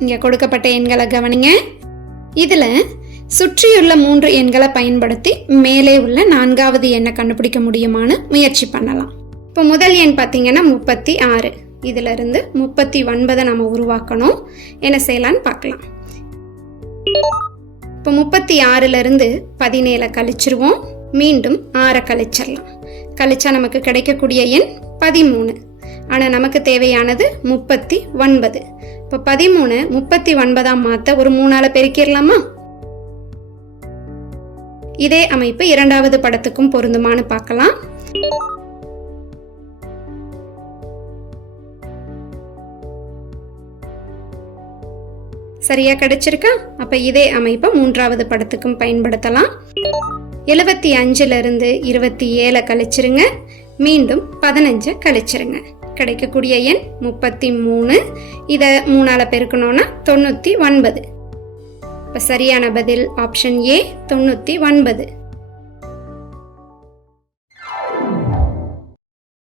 இங்கே கொடுக்கப்பட்ட எண்களை கவனிங்க. இதில் சுற்றியுள்ள மூன்று எண்களை பயன்படுத்தி மேலே உள்ள நான்காவது எண்ணை கண்டுபிடிக்க முடியுமான்னு முயற்சி பண்ணலாம். இப்போ முதல் எண் பார்த்தீங்கன்னா முப்பத்தி ஆறு. இதிலிருந்து முப்பத்தி ஒன்பதை நம்ம உருவாக்கணும். என்ன செய்யலான்னு பார்க்கலாம். இப்போ முப்பத்தி ஆறுலேருந்து பதினேழை கழிச்சிருவோம். மீண்டும் ஆறை கழிச்சிடலாம். கழிச்சா நமக்கு கிடைக்கக்கூடிய எண் பதிமூணு. ஆனால் நமக்கு தேவையானது முப்பத்தி ஒன்பது. இப்போ பதிமூணு முப்பத்தி ஒன்பதாம் மாற்ற ஒரு மூணால் பெருக்கிடலாமா இதே அமைப்பு இரண்டாவது படத்துக்கும் பொருந்துமான்னு பார்க்கலாம். சரியா கிடைச்சிருக்கா? அப்ப இதே அமைப்பை மூன்றாவது படத்துக்கும் பயன்படுத்தலாம். எழுபத்தி அஞ்சுல இருந்து இருபத்தி ஏழை கழிச்சிருங்க. மீண்டும் பதினஞ்சை கழிச்சிருங்க. கிடைக்கக்கூடிய எண் முப்பத்தி மூணு. இதை மூணால் பெருக்கணும்னா தொண்ணூற்றி ஒன்பது. இப்போ சரியான பதில் ஆப்ஷன் ஏ தொண்ணூற்றி ஒன்பது.